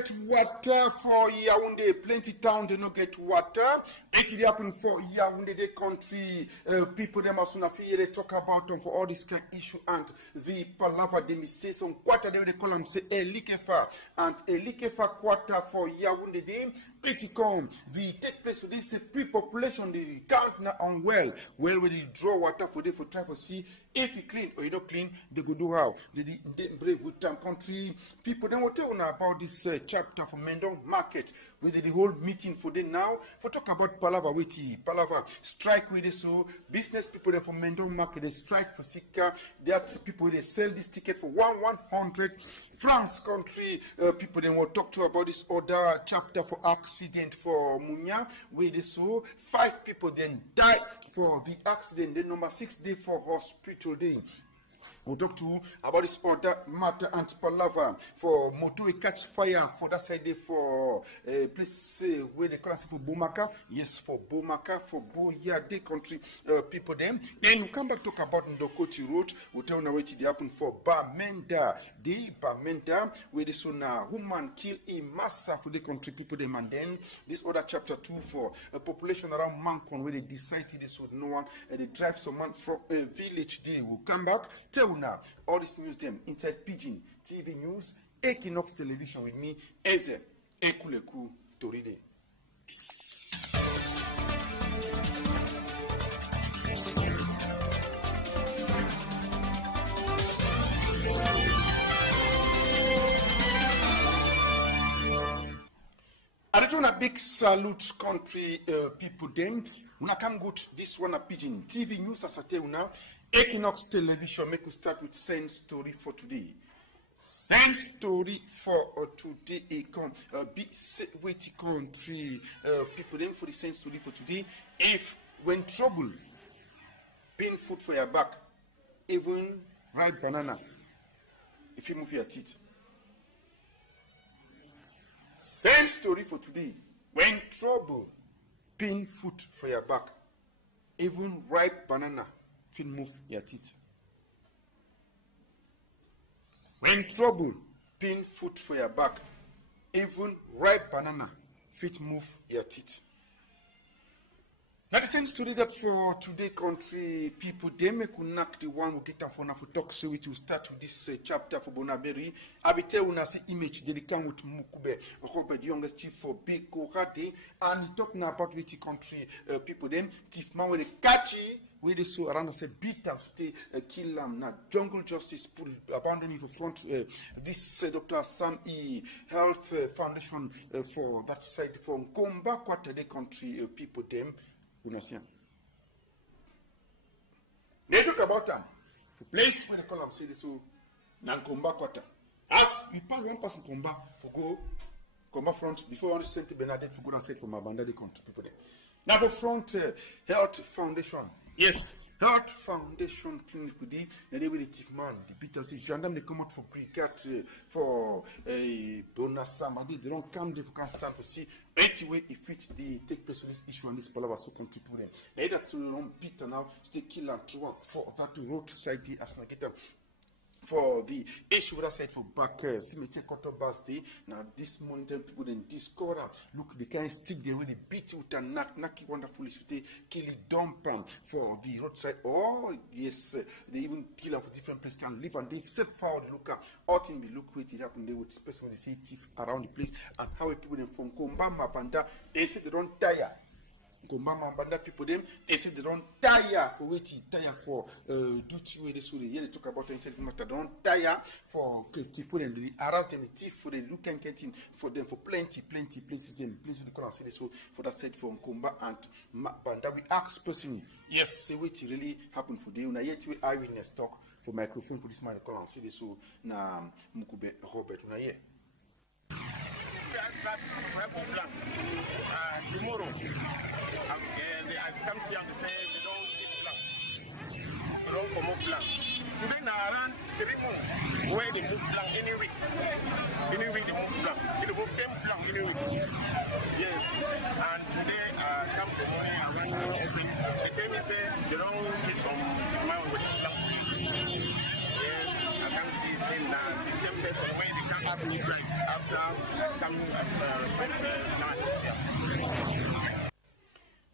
get water for Yaoundé. Plenty town they no get water. It happen for Yaoundé, the country. People them as soon as they talk about them for all this kind of issue and the palava they say some quarter they call them say Elikefa and Elikefa quarter for Yaoundé. It come the take place for this pre-population the count now on well where they draw water for them for try to see if you clean or you don't clean they go do how they break with time country people then will tell about this chapter for Mendon Market with the whole meeting for them now for talk about palava with palava strike with this so business people there for Mendon Market they strike for Sika that people they sell this ticket for 100 France country people then will talk to about this other chapter for accident for Munya where they so 5 people then die for the accident then number 6 day for hospital day. We'll talk to about this other matter and palava for motor catch fire for that side day for place where they call us for Bomaka. Yes, for Bomaka, for Boya Day country people them. Then we come back talk about Ndokoti Road. We'll tell now what happened for Bamenda. The Bamenda where this one woman kill a massa for the country people them and then this other chapter 2 for a population around Mancon where they decided this would no one they drive someone from a village day. We'll come back tell now all this news them inside Pigeon TV News, Equinox Television with me, Eze Ekuleku Toride. I return a big salute country people then. When I come good this one a Pigeon TV News as I tell you now. Equinox Television make we start with same story for today. Same story for today. Big waiting country people them for the same story for today. If when trouble, pin food for your back, even ripe banana. If you move your teeth. Same story for today. When trouble, pin food for your back, even ripe banana. Feel move your teeth. When trouble, pin foot for your back, even ripe banana, fit move your teeth. Now the same story that for today country people they make we knock the one who get for now for talk so we to start with this chapter for Bonaberi. I be tell una see image they come with Mukube, Robert the youngest chief for Beko Rade, and he talking about which country people them thief man with the catchy. Where they so around us beat and stay kill them now jungle justice pull abandoning for front this Dr. Sam E Health Foundation for that side for Nkomba quarter the country people them unasian. They talk about them for place where they call them say this so Nkomba quarter. As we pass one person Nkomba for go Nkomba front before one sent Bernadette for go and say for Mabanda the country people there. Now for front Health Foundation. Yes, Health Foundation clinic with they will the thief man, the bitter say gendarme they come out for cricket for a bonus Samadi. They don't come there for can stand for see anyway if it the take place with this issue and this palava so country people them. They that to don't beat now stay kill and throw for that road society as I get them. For the issue that side for back cemetery quarter bus day now this morning people then discover look the kind of stick they really beat with and knock wonderfully so they kill it dump for the roadside oh yes they even kill them for different places can live and they set forward look at all things they look what it happen they would especially when they see thief around the place and how people then from Komba Mapanda they say they don't tire. Gombama Banda people them they say they don't tire for waiting, tire for duty where they so they talk about themselves matter. They don't tire for people and they harass them, the thief for the look and getting for them for plenty places them places they can say this so for that side from Komba and Banda we ask personally yes say what really happened for them now yet we eyewitness talk for microphone for this man they call and say this so na Mukube Robert na here. Tomorrow, I come see and they say they don't keep blank. They don't come up blank. Today, now around 3 months, where they move blank any week. Any week they move blank. They move 10 blank any week. Yes. And today, I come to morning, I run open. They tell me say they don't keep some man with blank. Yes, I can see saying that the same person where they come. have me right after coming from the land this year.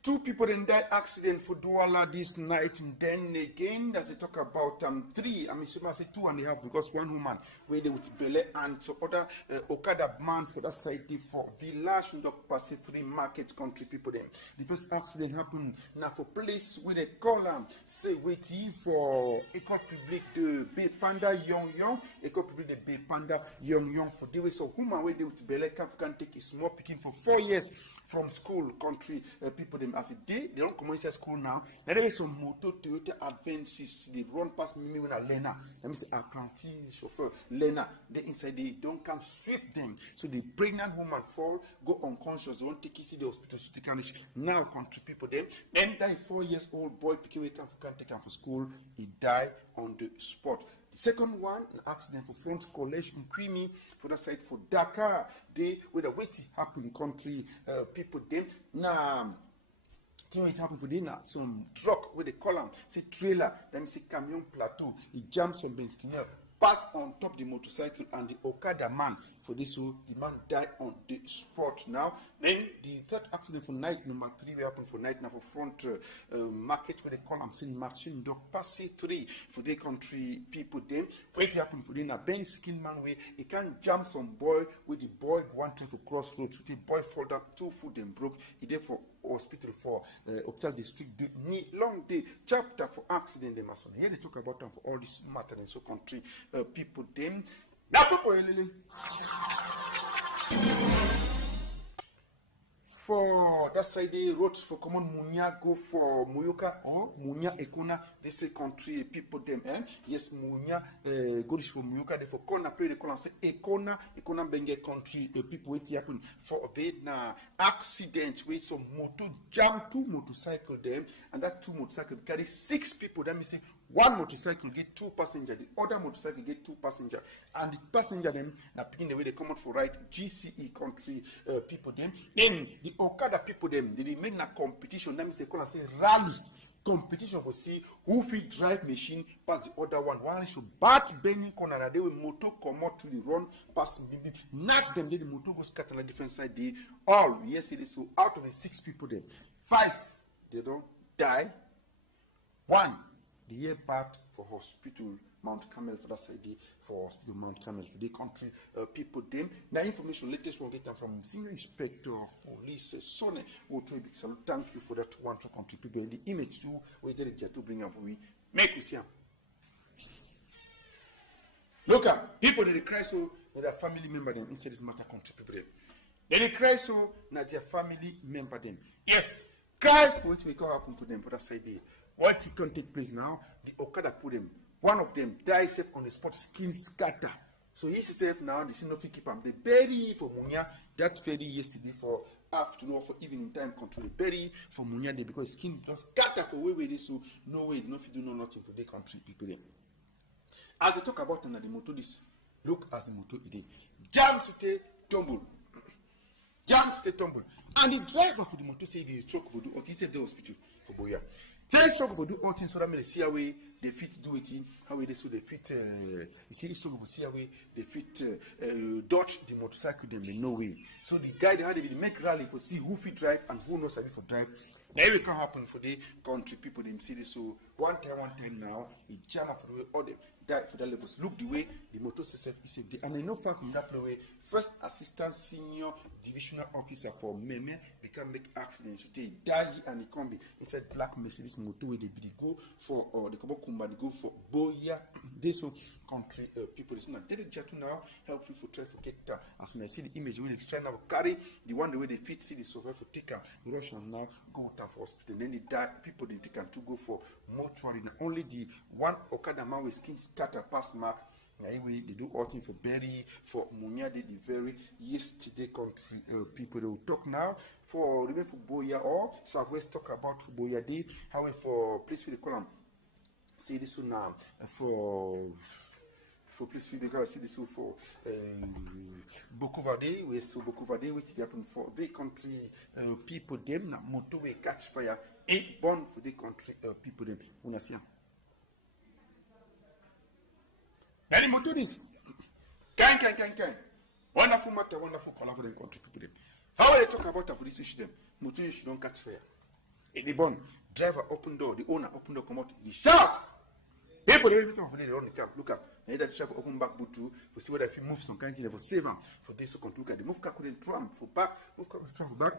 Two people in that accident for Douala this night, and then again, as they talk about three, I mean, I say 2.5 because one woman where they with Bele and so other Okada man for that side for village in the Pacific market country people. Then the first accident happened now for place where they call them say waiting for école publique de Bay Panda Young, école publique de Bay Panda Young for the way so woman where they with Bele can take a small picking for 4 years from school country people them as a day they don't come inside school now. Now there is some motor Toyota Advances they run past me when I learner. Let me say apprentice chauffeur learner. They inside they don't come sweep them. So the pregnant woman fall go unconscious. They won't take it to the hospital to take now country people them. Then die 4 years old boy picking we can take him for school. He die on the spot. The second one, an accident for Front College in Creamy for that side for Dakar. They where the waiting happen country people them now. Thing it happened for dinner. Some truck with a column, say trailer, let me say camion plateau. He jumps on Ben Skinner, pass on top the motorcycle, and the Okada man for this so the man died on the spot now. Then the third accident for night number 3 will happen for night now for front market where they call am saying Martin Doc Passy 3 for the country people then. Wait happen for dinner. Ben Skin man way he can't jump some boy with the boy one time for crossroads. The boy fall down 2 foot and broke. He there for hospital for hospital district long day chapter for accident them as here they talk about them for all this matter and so country people them now for that side they wrote for common Munya go for Muyoka or Munya Ekona they say country people them yes Munya go for Muyoka they for corner play the corner say Ekona Benge country people wait happen for the na accident where some motor jam 2 motorcycle them and that 2 motorcycle carry 6 people that means say 1 motorcycle get 2 passengers, the other motorcycle get 2 passengers, and the passenger them now picking the way they come out for right GCE country people them. Then the Okada people them they remain in a competition. That means they call and say rally competition for see who fit drive machine pass the other one. One should bat bending corner and they will motor come out to the run pass knock them. Then the motor goes cut on a different side. They all yes it is so out of the 6 people them 5 they don't die. 1 the year back for hospital Mount Carmel for that side for hospital Mount Carmel for the country people them. Now information latest one get from Senior Inspector of Police Sonny Wotre big salute. Thank you for that one to country people in the image too we did to bring up for we make we see them. Look at people that they cry so with their family member them instead this matter country people them. They cry so not their family member them. Yes, cry for it we can happen for them for that side there. What it can take place now, the Okada put them. One of them died safe on the spot, skin scatter. So he safe now, the sin of keep him. They bury for Munya that ferry yesterday for afternoon or for evening time control. They bury for Munya day because skin just scatter for way this so no way, they don't do no nothing for the country people. As they talk about the motor this, look as the motor it jams to tumble. Jams to tumble. And the driver for the motor say he is stroke for do or he said the hospital for Boya. Tell struggle for do all things so that they see how way they fit do it in how they so they fit you see struggle for see how way they fit dodge the motorcycle them in no way. So the guy they had to make rally for see who fit drive and who knows how for drive. Now it can happen for the country people them see this so one time now it jam up for the way all them die for that levels. Look the way the motor safe is safe. And I know far from that way, first assistant senior divisional officer for Meme become make accidents. So they die and it can be inside black Mercedes motor where they go for the Kumba, they go for Boya. They so country people is not Derek Jatu now help you for try for get down. As soon as I see the image when they try now carry the one the way they fit see the survive for take them rush and now go down for hospital. Then they die people they take them to go for mortuary. Only the one Okada man with skin scatter pass mark. Anyway, they do all things for Berry, for Munya, they did very yesterday country people. They will talk now for remember for Boya or Southwest talk about for Boya Day. However, for place with the column, see this one now for place with the column, see this one for Bokovade, we saw Bokovade, which happen for the country people. Them now motorway catch fire, 8 born for the country people. Them, una see. Now the motor is kind Can. Wonderful matter, wonderful palaver in country people them. How will they talk about for this issue them? Motor you don't catch fire. In the bond, driver open door, the owner open door come out, he shout. People they run the camp. Look up. Now that driver open back boot to for see whether if you move some kind of for save them for this so control. The move car couldn't tram for back, move car tram for back.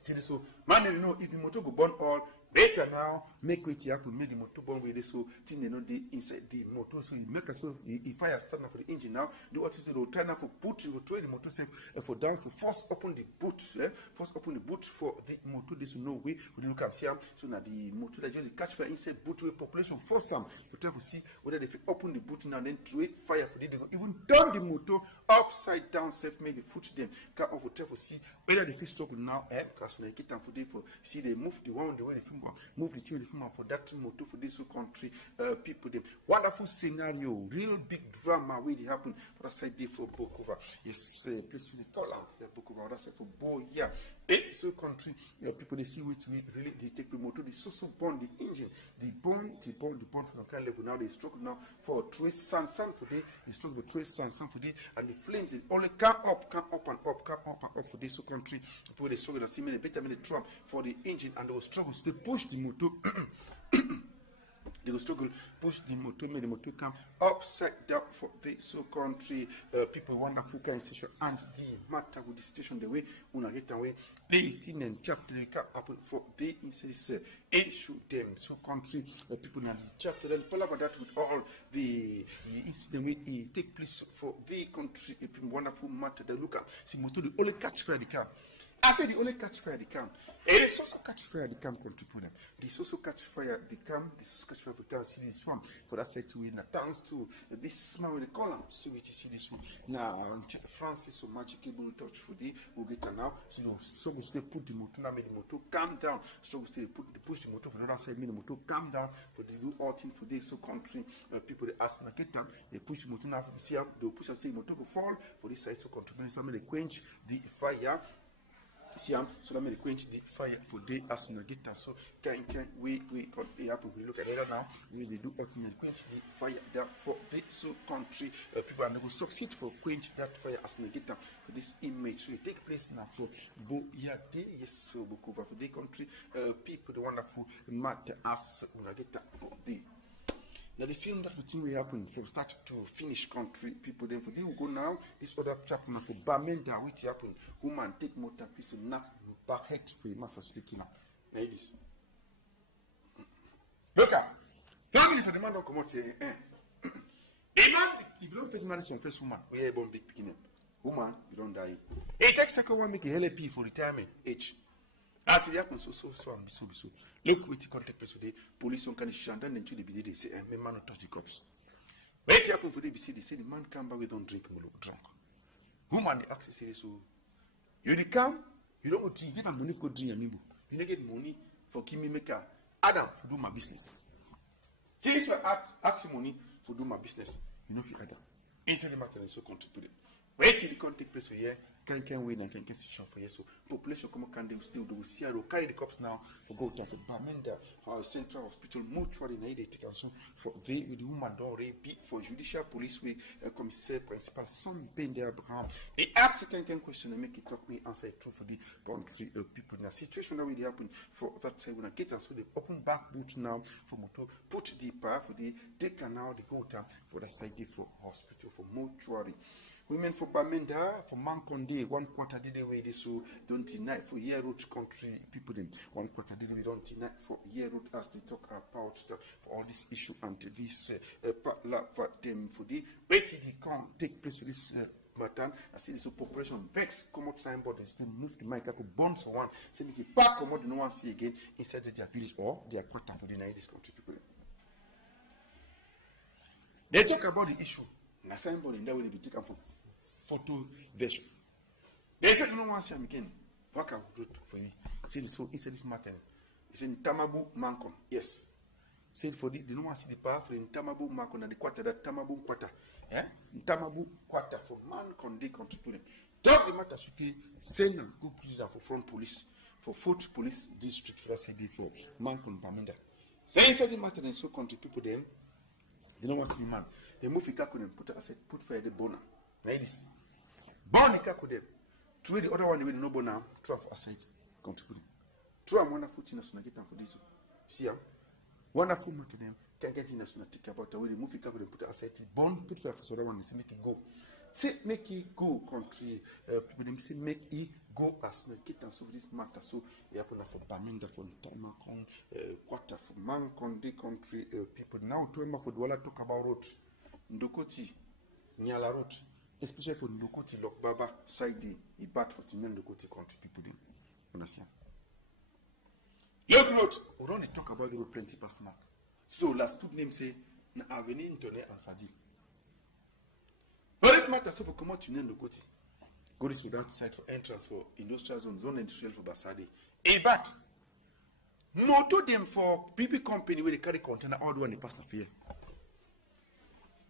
See this so man you know if the motor go burn all better now make it happen make the motor burn with this so thing they know the inside the motor so you make us so if fire start now for the engine now do what is the try now for put you try the motor safe for down for force open the boot force open the boot for the motor this no way we look at see so now the motor that just catch fire inside boot with population force some to try to see whether they open the boot now then throw fire for they go even down the motor upside down safe maybe foot them can over try to see whether they feel struggle now because when I get them for they for see they move the one the way they film move the thing for that motor for this country people them wonderful scenario real big drama where they happen for that side day for Bokova yes please we call out the Bokova that side for boy yeah so country people they see which we really they take the motor the so burn the engine the burn for the kind level now they struggle now for trace sand for day they struggle for trace sand for day and the flames they only come up for this so country people they struggle to see many better many drum for the engine and they will struggle to push the motor they will struggle push the motor make the motor come upside down for the so country people wonderful kind station and the matter with the station the way una get away 18 and chapter they can happen for the issue them so country people now the chapter then palaver that with all the incident will take place for the country people wonderful matter they look at see motor the only catch fire they can I say the only catch fire the camp. It is also catch fire the camp country problem. This also catch fire the camp. This also catch fire the camp. See this one for that side to win. Thanks to this small with the column. So we see this one now. France is so magical touch for the we'll get now. So so we still put the motor now. Make the motor calm down. So we still push the motor for the other side. Make the motor calm down for the do all thing for this so country. People they ask me get them. They push the motor now for the see they push us the motor go fall for this side so country. So they quench the fire. See, so let me quench the fire for day as soon as get that. So can we happen we look at it now. We they do ultimately quench the fire down for the so country people and they will succeed for quench that fire as soon as get that for this image. So it take place now for Boyade yes so Bokova for the country people the wonderful matter as soon as get that for the. Now the film that thing will happen from start to finish country people then for they will go now this other chapter now for Bamenda which happen woman take motor piece to knock back head for a master sticking up. Now this. Look at family for the man don't come out here. A man if you don't face marry some first woman we are born big picking woman you don't die. It takes second one make a LP for retirement age. As it happens, so. Look with the contact place today, police on can shut down into the BD. They say, "Man, not touch the cops." When it happens for the BC, they say the man come back, we don't drink, we look drunk. Woman, the access is so. You dey come, you don't go drink, give them money for drink and you don't get money for Kimi Maker. Adam for do my business. Since we ask you money for do my business, you know if Adam. Inside the matter is so contributed. Wait till the contact place for here. Can win and can situation for yes. So population come can they still do see carry the cops now for go down for Bamenda Central Hospital mortuary na they take and so for the woman don't rape for judicial police with commissaire principal some pain there Abraham. They ask can question and make it talk me answer true for the country people in a situation that will happen for that time when I get and so they open back boot now for motor put the power for the take now the go down for that side for hospital for mortuary. Women for Bamenda for Mankonde 1 quarter did away this so don't deny for year road country people in 1 quarter did we don't deny for year road as they talk about for all this issue and this them for the wait till they come take place for this matter. I see this population vex come out signboard and still move the mic I could burn so one say make it back come out no one see again inside their village or their quarter for deny this country people. They talk about the issue. Na signboard in that way they be taken for photo version. They said no one see him again. What can we do for me? Say so inside this matter. It's in Tamabu Mancon. Yes. Say for the no one see the power for in Tamabu Mancon and the quarter that Tamabu quarter. Eh? Tamabu quarter for Mancon they contribute. Talk the matter to send and go prison for front police for Fort Police District for that side for Mancon Bamenda. Say inside the matter and so country people them. They don't want to see man. They move it and put fire the boner. Ladies. Bonica could them. Through the other one, we no now. Throw for aside. Contribute. Throw a wonderful thing as soon as get them for this. See, wonderful matter them. Can get in as soon as think about the way they move it, put it aside. Bond, put for the other one, say make it go. Say make it go, country. People them say make it go as soon as get them so this matter. So you happen for Bamenda, for Tamakon, quarter for Mankon, the country people. Now, to for Douala talk about road. Ndokoti, Nyala road. Especially for Ndokoti, Lok Baba, Saidi, Ibat for Tinyan Ndokoti country people. Them. Understand? Look road. We don't talk about the road plenty personal. So last put name say na Avenue Intone and Fadi. But this matter so for come out Tinyan Ndokoti. Go to that side for entrance for industrial zone industrial for Basadi. Ibat. No to them for PP company where they carry container all the one they pass the fear.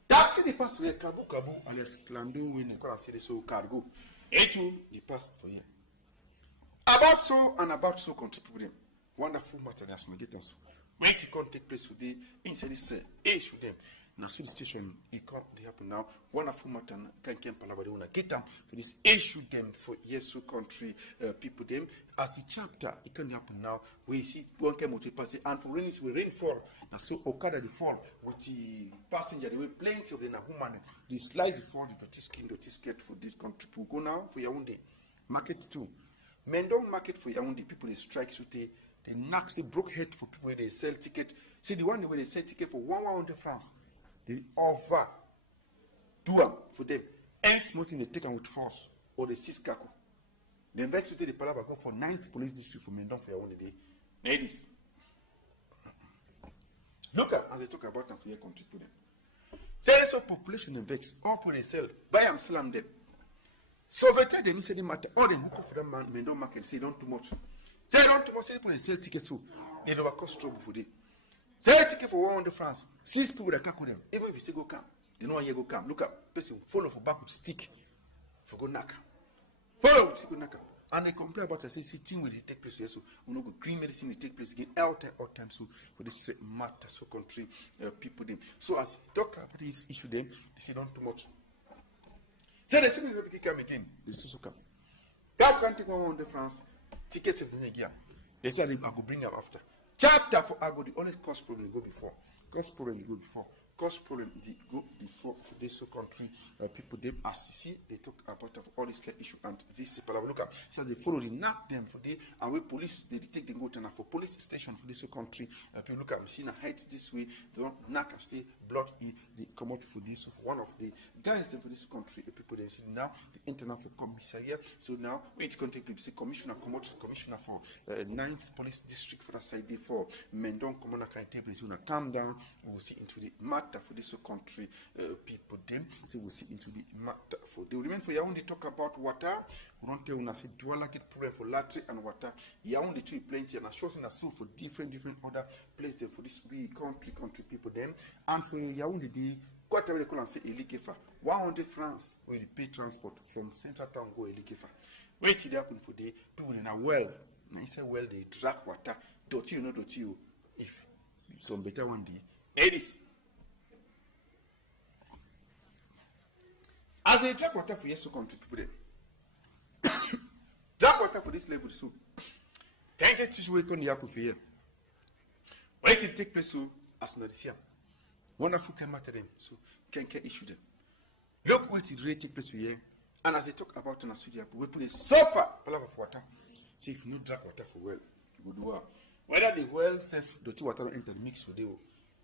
Taxi they pass for Kabu alias Klando when they call and say so cargo. A2 they pass for here. About so and about so contribute them. Wonderful matter as we get us. When it can take place today inside this issue them. Now see the station it can't happen now. Wonderful matter can palava they wanna get them for this issue them for Yesu country people them as a chapter it can happen now. We see one came with pass and for rain will rainfall. Now so Okada the fall with the passenger they will plenty of the human the slice fall the skin get for this country people go now for Yaoundé market too. Mendong market for Yaoundé people they strike so they knock the broke head for people where they sell ticket. See the one where they sell ticket for 100 francs. They offer do them for them. Any small thing they take them with force or they seize Kaku. They vex with the Palava go for 9th police district for Mendong for your own day. Ladies. Look at as they talk about them for your country to them. Say there's a population in vex, all for they sell, buy them, sell them. So they tell them, say the matter, all they look for them Mendong market, say don't too much. Say don't too much, say people they sell tickets too. They don't cost trouble for them. Say a ticket for 100 francs. 6 people that can't them. Even if you say go come, they know you go come. Look up, person follow for back with stick. For go knock. Follow with stick go knock. And they complain about it. Say thing will take place here. So we know green medicine will take place again. All time. So for this matter, so country people them. So as talk about this issue, them they say don't too much. Say they say we don't come again. They still come. That can't take 100 francs. Tickets of the year. They say I go bring them after. Chapter for Ago, the only cost problem go before. Cost problem go before. Cost problem go before for this country. People them as you see, they talk about of all this issue and this people look at. So they follow the knock them for the and we police they take them go to for police station for this country. People look at machine height this way. They don't knock and stay blood they come out for this for one of the guys them for this country. People they see now the international commissariat. So now it's going to take place. Commissioner come out commissioner for 9th police district for that side for Mendong Commander can take place. We'll calm down. We'll see into the matter for this country people them. So we'll see into the matter for the remain for Yaoundé talk about water. We don't tell you say Douala get problem for Latri and water. Yaoundé too plenty and a chosen a so for different other places for this we country people them and for Yaoundé the quarter they call and say Elikefa 100 francs will pay transport from central town go Elikefa. Wait till they happen for the people in a well. Now say well they drag water. Don't you know if some better one day. Ladies. As they drag water for Yesu country people then. Drag water for this level so. Can't get to wait on the apple for here. Wait till take place so as Medicine. Wonderful can matter them. So can issue them. Look what it really take place for here. And as they talk about an Asudia, we put a suffer of water. See if you no drag water for well, you go do well. Whether the well self the two water enter mix for them.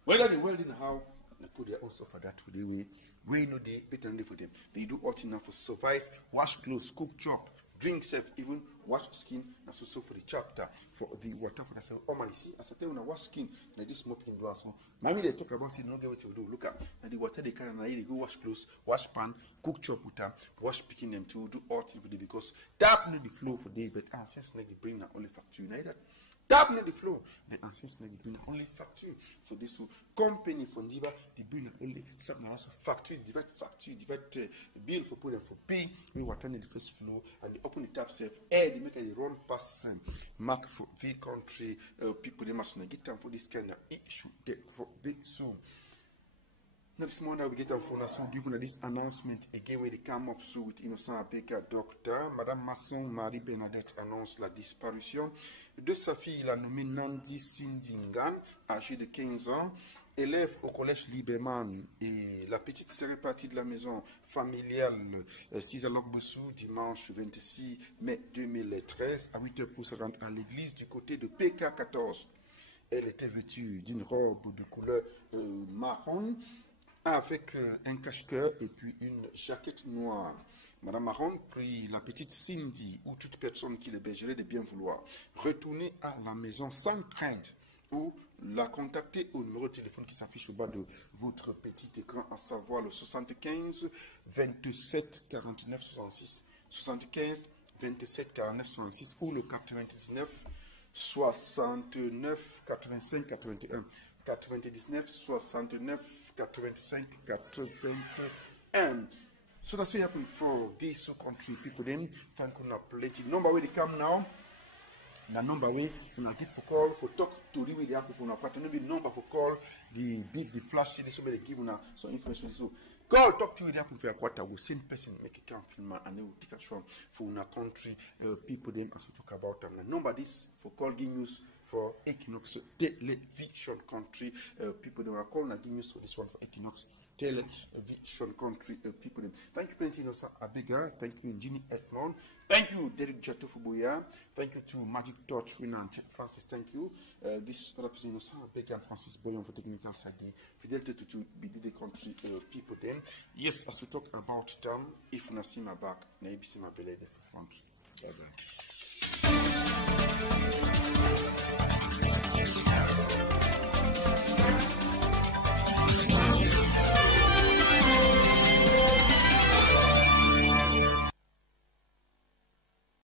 Whether the well in how they put their own suffer that for the way. We know they better than for them. They do all enough for survive, wash clothes, cook, chop, drink self, even wash skin. And so for the chapter for the water for that. Oh man, see, as I tell you, wash skin, like this smoking do also. Maybe they talk about it, no get what you do. Look at the water they carry, they go wash clothes, wash pan, cook, chop with them, wash picking them to do all things for them because tap not the flow for day, but since they bring that only factory. Tap not the flow. The ancestors they bring only factory for this company for Ndiba. They bring only something else factory, divide bill for put them for pay. We were turning the first flow and they open the tap self. Air they make a run pass mark for the country people they must not get time for this kind of issue for the so. Now this morning we get information given this announcement again where they come up so with Innocent Abeka docteur. Madame Masson Marie Bernadette annonce la disparition de sa fille, la nommée Nandi Sindingan, âgée de 15 ans, élève au collège Lieberman, et la petite serait partie de la maison familiale Cisalok Bessou dimanche 26 mai 2013 à 8h pour se rendre à l'église du côté de PK14. Elle était vêtue d'une robe de couleur marron avec un cache-cœur et puis une jaquette noire. Madame Marron prie la petite Cindy ou toute personne qui l'hébergerait de bien vouloir retourner à la maison sans crainte ou la contacter au numéro de téléphone qui s'affiche au bas de votre petit écran, à savoir le 75 27 49 66 75 27 49 66 ou le 99 69 85 81 99 69 85 81. So that's what happened for these country people then. Thank you, plenty number where they come now. The number way when I get for call for talk to the way they happen for now. Part the number for call the big the flash so they give you some information. So call talk to the happen for a quarter. We same person make a camp film and they will take a shot for our country people them as we talk about them. The number this for call give news for Equinox television country people they will call and give news for this one for Equinox television country people. Thank you, Plenty Innocent Abega. Thank you, Ginny Edmond. Thank you, Derek Jatofubuya. Thank you to Magic Touch, Rina and Francis. Thank you. This other person, Innocent Abega and Francis Boyan for technical side. Fidelity to be the country people. Then, yes, as we talk about them, if you see my back, maybe see my belly for front. Bye bye.